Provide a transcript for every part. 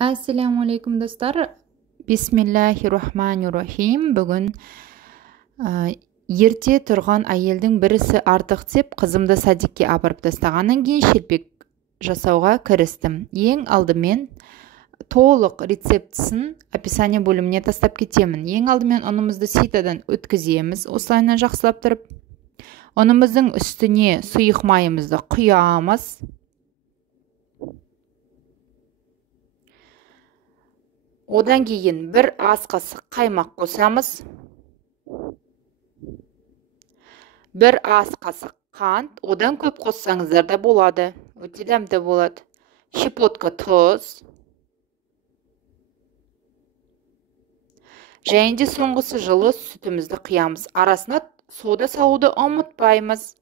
Assalamu alaikum dostlar. Bismillahirrahmanirrahim. Бүгін ерте тұрған әйелдің бірісі артық деп қызымды садикке апарып тастағаннан кейін шелпек жасауға кірістім. Ең алдымен толық рецептісін описание бөліміне тастап кетемін. Ең алдымен ұнымызды ситадан өткіземіз, осылайынан жақсылап тұрып. Ұнымыздың үстіне сұйық майымызды құямыз. Одан кейін бір ас қасық қаймақ қосамыз. Бір ас қасық қант, одан көп қоссаңыздар да болады. Өте дәмді болады. Щепотка тұз. Және де соңғысы жылы сүтімізді құямыз. Арасына сода салуды ұмытпаймыз.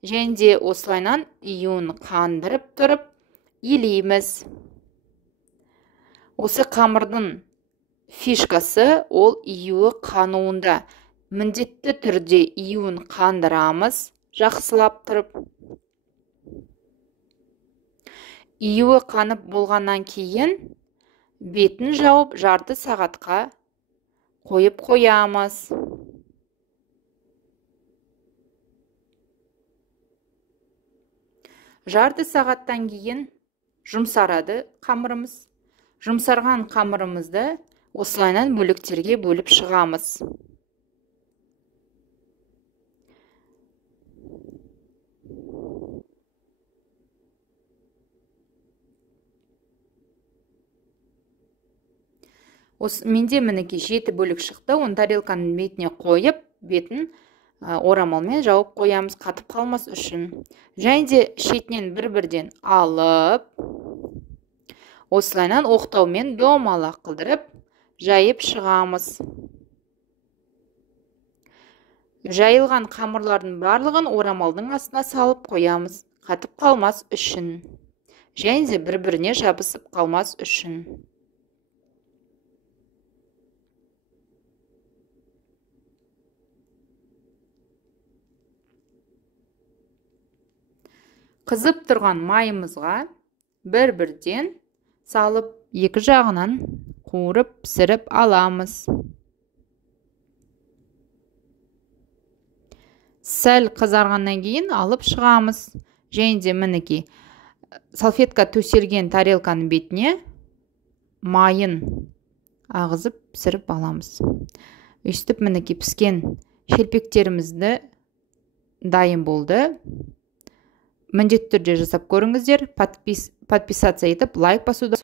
Және де осылайынан июн қандырып тұрып, елейміз. Осы қамырдың фишкасы ол июі қануында. Міндетті түрде июн қандырамыз, жақсылап тұрып. Июі қанып болғаннан кейін бетін жауып жарты сағатқа қойып қоямыз. Жарты сағаттан кейін жұмсарады қамырымыз. Жұмсарған қамырымызды осылайынан бөліктерге бөліп шығамыз. Менде мінекей 7 бөлік шықты. Оны тарелканың бетіне қойып, бетін орамалмен жауып қоямыз, қатып қалмас үшін. Және де шетінен бір-бірден алып, осылайынан оқтаумен домалақ қылдырып, жайып шығамыз. Жайылған қамырлардың барлығын орамалдың астына салып қоямыз, қатып қалмас үшін. Және де бір-біріне жабысып қалмас үшін. Қызып тұрған майымызға бір-бірден салып, екі жағынан қуырып, пісіріп аламыз. Сәл қызарғаннан кейін алып шығамыз. Және де мінекей салфетка төселген тарелканың бетіне майын ағызып пісіріп аламыз. Өстіп мінекей піскен шелпектерімізді дайын болды. Міндетті түрде жасап көріңіздер. Подписаться етіп, лайк басуды